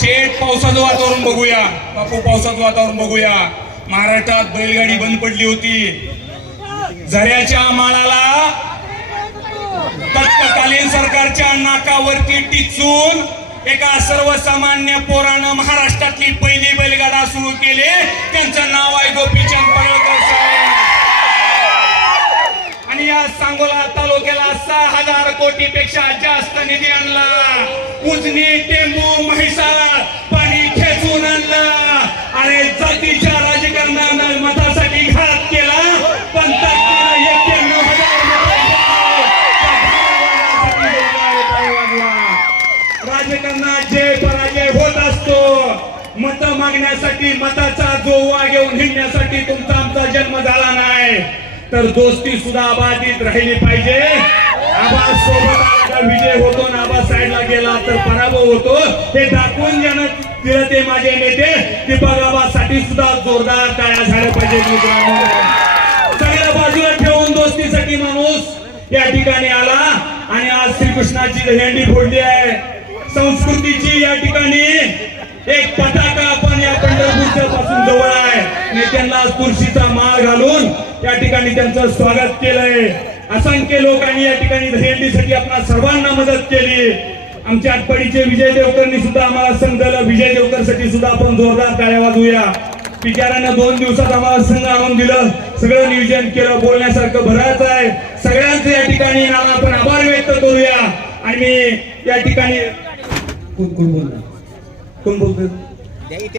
शेठ पावसाचं वातावरण बघूया. बापू पावसाचं वातावरण बघूया. महाराष्ट्रात बैलगाडी बंद पडली होती. झऱ्याच्या माळाला तत्कालीन सरकारच्या नाकावरती टिचून एका सर्वसामान्य पोरानं महाराष्ट्रातली पहिली बैलगाडा सुरू केली. त्यांचं नाव आहे गोपीचंद पडळकर साहेब. आणि या सांगोला तालुक्याला सहा हजार कोटी पेक्षा जास्त निधी आणला. उजनी टेंबू जातीच्या राजकारणानं मतासाठी घात केला पण राजकारणात जय पराजय होत असतो. मत मागण्यासाठी मताचा जोवा घेऊन हिंडण्यासाठी तुमचा आमचा जन्म झाला नाही. तर दोस्ती सुद्धा अबाधित राहिली पाहिजे. आबाद सोबत विजय होतो. हे दाखवून ज्यानं दिलं ते माझे नेते. दीपक सुद्धा जोरदार टाळ्या झाल्या पाहिजे मित्रांनो. सगळ्या बाजूला ठेवून दोस्तीसाठी माणूस या ठिकाणी आला. आणि आज श्रीकृष्णाची झेंडी फोडली आहे. संस्कृतीची या ठिकाणी एक पताका आपण या पंढरपूरच्या पासून जवळ आहे. नेत्यांना तुळशीचा माळ घालून या ठिकाणी त्यांचं स्वागत केलंय. असंख्य लोकांनी या ठिकाणी झेंडीसाठी आपल्या सर्वांना मदत केली. आमच्या आटपाडीचे विजय देवकरनी सुद्धा आम्हाला संघ दिलं विजय देवकरसाठी सुद्धा आपण जोरदार टाळ्या वाजवूया. पिचारानं दोन दिवसात आम्हाला संघ आणून दिलं. सगळं नियोजन केलं बोलण्यासारखं भरायचं आहे. सगळ्यांचं या ठिकाणी नाना आपण आभार व्यक्त करूया. आणि मी या ठिकाणी कोण कोण बोलणार? कोण बोलतोय?